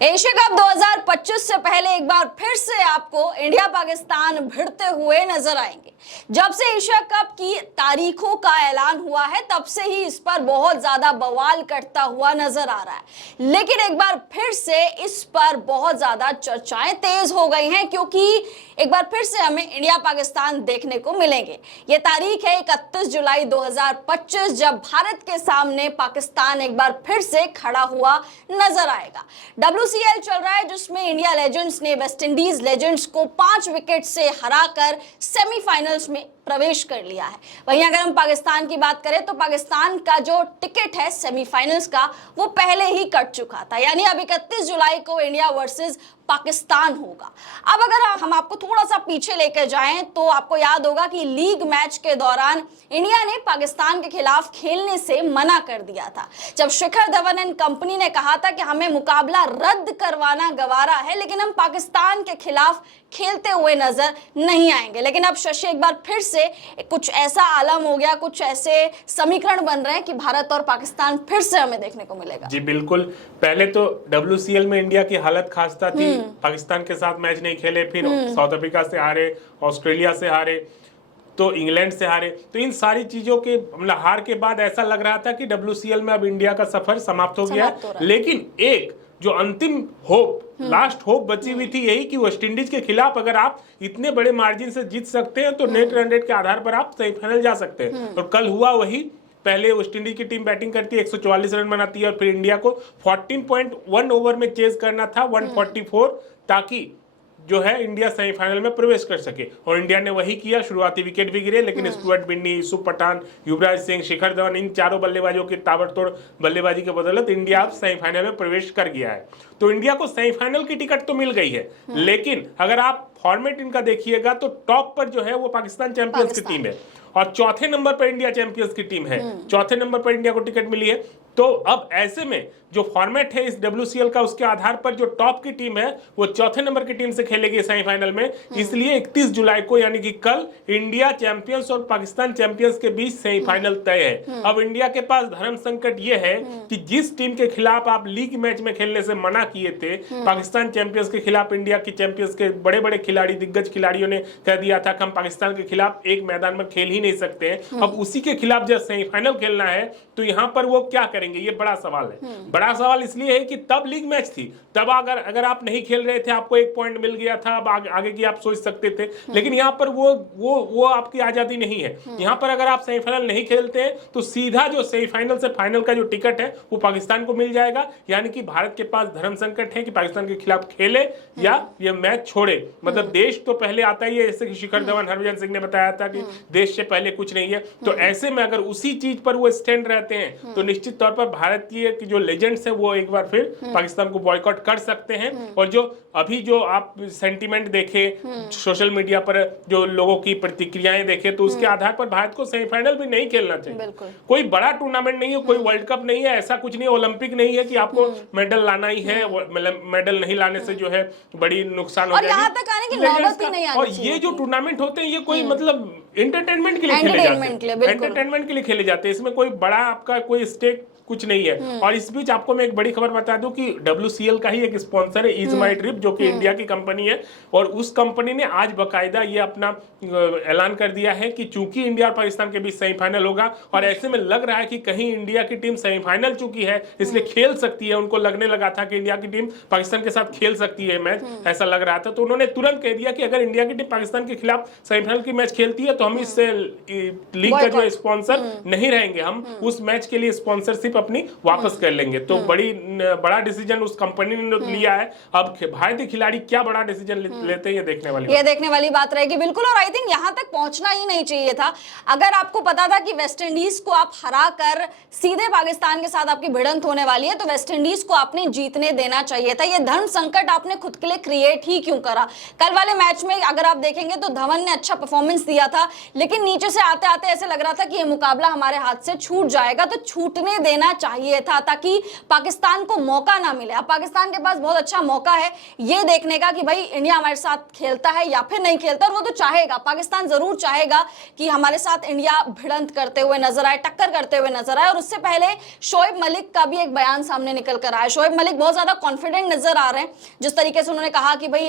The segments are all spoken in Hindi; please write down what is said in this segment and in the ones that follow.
एशिया कप 2025 से पहले एक बार फिर से आपको इंडिया पाकिस्तान भिड़ते हुए नजर आएंगे। जब से एशिया कप की तारीखों का ऐलान हुआ है तब से ही इस पर बहुत ज्यादा बवाल करता हुआ नजर आ रहा है, लेकिन एक बार फिर से इस पर बहुत ज्यादा चर्चाएं तेज हो गई हैं क्योंकि एक बार फिर से हमें इंडिया पाकिस्तान देखने को मिलेंगे। ये तारीख है 31 जुलाई 2025 जब भारत के सामने पाकिस्तान एक बार फिर से खड़ा हुआ नजर आएगा। WCL चल रहा है जिसमें इंडिया लेजेंड्स ने वेस्टइंडीज लेजेंड्स को 5 विकेट से हराकर सेमीफाइनल्स में प्रवेश कर लिया है। वहीं अगर हम पाकिस्तान की बात करें तो पाकिस्तान का जो टिकट है सेमीफाइनल्स का वो पहले ही कट चुका था, यानी अब 31 जुलाई को इंडिया वर्सेस पाकिस्तान होगा। अब अगर हम आपको थोड़ा सा पीछे लेकर जाएं तो आपको याद होगा कि लीग मैच के दौरान इंडिया ने पाकिस्तान के खिलाफ खेलने से मना कर दिया था, जब शिखर धवन एंड कंपनी ने कहा था कि हमें मुकाबला रद्द करवाना गवारा है लेकिन हम पाकिस्तान के खिलाफ खेलते हुए नजर नहीं आएंगे। लेकिन अब शशि एक बार फिर से कुछ ऐसा आलम हो गया, कुछ ऐसे समीकरण बन रहे हैं कि भारत और पाकिस्तान फिर से हमें देखने को मिलेगा। जी बिल्कुल। पहले तो WCL में इंडिया की हालत खास्ता थी, पाकिस्तान के साथ मैच नहीं खेले, फिर साउथ अफ्रीका से हारे, ऑस्ट्रेलिया से हारे, तो इंग्लैंड से हारे। तो इन सारी चीजों के हार के बाद ऐसा लग रहा था कि WCL में अब इंडिया का सफर समाप्त हो गया। लेकिन एक जो अंतिम होप, लास्ट होप बची हुई थी यही कि वेस्टइंडीज के खिलाफ अगर आप इतने बड़े मार्जिन से जीत सकते हैं तो नेट रन रेट के आधार पर आप सेमीफाइनल जा सकते हैं। और कल हुआ वही। पहले वेस्टइंडीज की टीम बैटिंग करती है, 144 रन बनाती है और फिर इंडिया को 14.1 ओवर में चेज करना था 144, ताकि जो है इंडिया सेमीफाइनल में प्रवेश कर सके। और इंडिया ने वही किया। शुरुआती विकेट भी गिरे लेकिन स्टुअर्ट बिन्नी, यूसुफ पठान, युवराज सिंह, शिखर धवन, इन चारों बल्लेबाजों की ताबड़तोड़ बल्लेबाजी के बदौलत इंडिया अब सेमीफाइनल में प्रवेश कर गया है। तो इंडिया को सेमीफाइनल की टिकट तो मिल गई है, लेकिन अगर आप फॉर्मेट इनका देखिएगा तो टॉप पर जो है वो पाकिस्तान चैंपियंस की टीम है और चौथे नंबर पर इंडिया चैंपियंस की टीम है। चौथे नंबर पर इंडिया को टिकट मिली है। तो अब ऐसे में जो फॉर्मेट है इस WCL का, उसके आधार पर जो टॉप की टीम है वो चौथे नंबर की टीम से खेलेगी सेमीफाइनल में। इसलिए 31 जुलाई को यानी कि कल इंडिया चैंपियंस और पाकिस्तान चैंपियंस के बीच सेमीफाइनल तय है। अब इंडिया के पास धर्म संकट ये है कि जिस टीम के खिलाफ आप लीग मैच में खेलने से मना किए थे, पाकिस्तान चैंपियंस के खिलाफ इंडिया की चैंपियंस के बड़े बड़े खिलाड़ी, दिग्गज खिलाड़ियों ने कह दिया था कि हम पाकिस्तान के खिलाफ एक मैदान में खेल ही नहीं सकते। अब उसी के खिलाफ जब सेमीफाइनल खेलना है तो यहाँ पर वो क्या करेंगे, ये बड़ा सवाल है। बड़ा सवाल इसलिए है कि तब लीग मैच थी, तब अगर आप नहीं खेल रहे थे आपको 1 पॉइंट मिल गया था, अब आगे की आप सोच सकते थे। लेकिन यहाँ पर वो आपकी आजादी नहीं है। यहाँ पर अगर आप सेमीफाइनल नहीं खेलते हैं तो सीधा जो सेमीफाइनल से फाइनल का जो टिकट है वो पाकिस्तान को मिल जाएगा। यानी कि भारत के पास धर्म संकट है कि पाकिस्तान के खिलाफ खेले या ये मैच छोड़े। मतलब देश तो पहले आता ही है, जैसे कि शिखर धवन, हरभजन सिंह ने बताया था कि देश से पहले कुछ नहीं है। तो ऐसे में अगर उसी चीज पर वो स्टैंड रहते हैं तो निश्चित तौर पर भारतीय की जो लेजेंड्स है वो एक बार फिर पाकिस्तान को बॉयकॉट कर सकते हैं। और जो अभी जो आप सेंटीमेंट देखे सोशल मीडिया पर, जो लोगों की प्रतिक्रियाएं देखे, तो उसके आधार पर भारत को सेमीफाइनल भी नहीं खेलना चाहिए। कोई बड़ा टूर्नामेंट नहीं है, कोई वर्ल्ड कप नहीं है, ऐसा कुछ नहीं है, ओलंपिक नहीं है कि आपको मेडल लाना ही है। मेडल नहीं लाने से जो है बड़ी नुकसान हो जाएगी। और ये जो टूर्नामेंट होते हैं ये कोई मतलब एंटरटेनमेंट के लिए खेले जाते हैं, एंटरटेनमेंट के लिए खेले जाते हैं। इसमें कोई बड़ा आपका कोई स्टेक कुछ नहीं है। और इस बीच आपको मैं एक बड़ी खबर बता दूं कि WCL का ही एक स्पॉन्सर है इज माई ट्रिप, जो कि इंडिया की कंपनी है। और उस कंपनी ने आज बकायदा ये अपना ऐलान कर दिया है कि चूंकि इंडिया और पाकिस्तान के बीच सेमीफाइनल होगा और ऐसे में लग रहा है कि कहीं इंडिया की टीम सेमीफाइनल चुकी है इसलिए खेल सकती है, उनको लगने लगा था कि इंडिया की टीम पाकिस्तान के साथ खेल सकती है मैच, ऐसा लग रहा था। तो उन्होंने तुरंत कह दिया कि अगर इंडिया की टीम पाकिस्तान के खिलाफ सेमीफाइनल की मैच खेलती है तो हम इस लीग का जो स्पॉन्सर नहीं रहेंगे, हम उस मैच के लिए स्पॉन्सरशिप अपनी वापस कर लेंगे। तो बड़ा डिसीजन उस कंपनी ने लिया है। अब भारतीय खिलाड़ी क्या बड़ा डिसीजन लेते हैं ये देखने वाली बात रहेगी। बिल्कुल। और आई थिंक यहाँ तक पहुंचना ही नहीं चाहिए था। अगर आपको पता था कि वेस्टइंडीज को आप हरा कर सीधे पाकिस्तान के साथ आपकी भिड़ंत होने वाली है तो वेस्टइंडीज को आपने जीतने देना चाहिए था। ये धर्म संकट आपने खुद के लिए क्रिएट ही क्यों करा? कल वाले मैच में अगर आप देखेंगे तो धवन ने अच्छा परफॉर्मेंस दिया था, लेकिन नीचे से आते आते ऐसे लग रहा था कि ये मुकाबला हमारे हाथ से छूट जाएगा। तो छूटने देना देना चाहिए था ताकि पाकिस्तान को मौका ना मिले। अब पाकिस्तान के पास बहुत अच्छा मौका है ये देखने का कि भाई इंडिया हमारे साथ खेलता है या फिर नहीं खेलता, और वो तो चाहेगा, पाकिस्तान जरूर चाहेगा कि हमारे साथ इंडिया भिड़ंत करते हुए नजर आए, टक्कर करते हुए नजर आए। और उससे पहले शोएब मलिक का भी एक बयान सामने निकल कर आया। शोएब मलिक बहुत ज्यादा कॉन्फिडेंट नजर आ रहे हैं, जिस तरीके से उन्होंने कहा कि भाई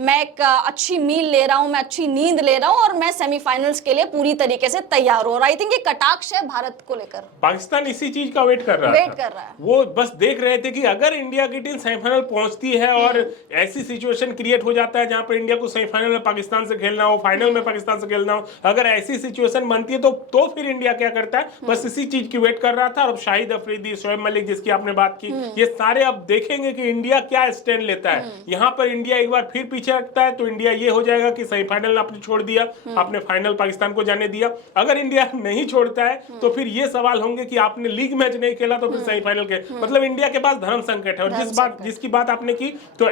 मैं एक अच्छी मील ले रहा हूं, मैं अच्छी नींद ले रहा हूं और मैं सेमीफाइनल्स के लिए पूरी तरीके से तैयार हूं। और आई थिंक ये कटाक्ष है भारत को लेकर। पाकिस्तान इसी चीज का वेट कर रहा है। वो बस देख रहे थे कि अगर इंडिया की टीम सेमीफाइनल पहुंचती है और ऐसी सिचुएशन क्रिएट हो जाता है जहां पर इंडिया को सेमीफाइनल में पाकिस्तान से खेलना हो, फाइनल में पाकिस्तान से खेलना हो, अगर ऐसी सिचुएशन बनती है तो फिर इंडिया क्या करता है, बस इसी चीज की वेट कर रहा था। और शाहिद अफरीदी, शोएब मलिक जिसकी आपने बात की, ये सारे अब देखेंगे कि इंडिया क्या स्टैंड लेता है। यहां पर इंडिया एक बार फिर पीछे रखता है तो इंडिया ये हो जाएगा कि सेमीफाइनल आपने छोड़ दिया, आपने फाइनल पाकिस्तान को जाने दिया। अगर इंडिया नहीं छोड़ता है तो फिर ये सवाल होंगे कि आपने लीग मैच नहीं खेला तो फिर सेमीफाइनल के, मतलब इंडिया के पास धर्म संकट है। और जिसकी बात आपने की, तो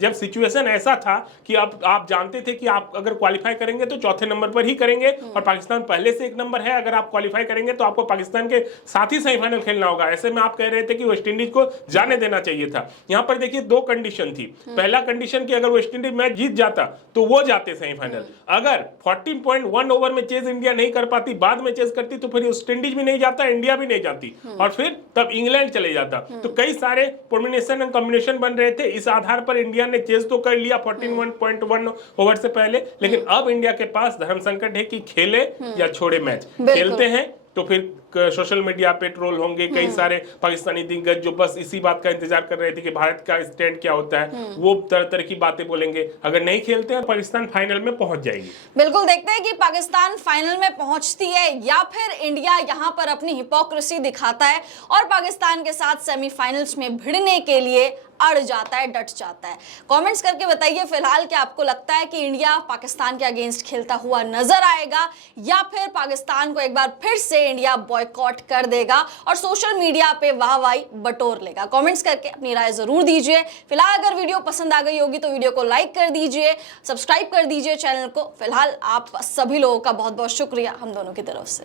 जब सिचुएशन ऐसा था कि अब आप जानते थे कि आप अगर क्वालिफाई करेंगे तो चौथे नंबर पर ही करेंगे और पाकिस्तान पहले से एक नंबर है, अगर आप क्वालिफाई करेंगे तो आपको पाकिस्तान के साथ ही सेमीफाइनल खेलना होगा। ऐसे में आप कह रहे थे कि वेस्ट इंडीज को जाने देना चाहिए था। यहां पर देखिए दो कंडीशन थी। पहला कंडीशन कि अगर वेस्ट इंडीज मैच जीत जाता तो वो जाते सेमीफाइनल। अगर 14.1 ओवर में चेज इंडिया नहीं कर पाती, बाद में चेज करती, तो फिर वेस्ट इंडीज भी नहीं जाता, इंडिया भी नहीं जाती और फिर तब इंग्लैंड चले जाता। तो कई सारे कॉम्बिनेशन एंड कॉम्बिनेशन बन रहे थे। इस आधार पर इंडिया ने चेज तो कर लिया 14.1 ओवर से पहले, लेकिन अब इंडिया के पास धर्म संकट है कि खेले या छोड़े मैच। खेलते हैं तो फिर सोशल मीडिया पे ट्रोल होंगे कई सारे पाकिस्तानी दिग्गज जो बस इसी बात का इंतजार कर रहे थे कि भारत का स्टैंड क्या होता है, वो तरह तरह की बातें बोलेंगे। अगर नहीं खेलते हैं पाकिस्तान फाइनल में पहुंच जाएगी। बिल्कुल, देखते हैं कि पाकिस्तान फाइनल में पहुंचती है या फिर इंडिया यहां पर अपनी हिपोक्रेसी दिखाता है और पाकिस्तान के साथ सेमीफाइनल्स में भिड़ने के लिए अड़ जाता है, डट जाता है। कमेंट्स करके बताइए फिलहाल क्या आपको लगता है कि इंडिया पाकिस्तान के अगेंस्ट खेलता हुआ नजर आएगा या फिर पाकिस्तान को एक बार फिर से इंडिया बॉयकॉट कर देगा और सोशल मीडिया पे वाहवाही बटोर लेगा। कमेंट्स करके अपनी राय जरूर दीजिए। फिलहाल अगर वीडियो पसंद आ गई होगी तो वीडियो को लाइक कर दीजिए, सब्सक्राइब कर दीजिए चैनल को। फिलहाल आप सभी लोगों का बहुत बहुत शुक्रिया हम दोनों की तरफ से।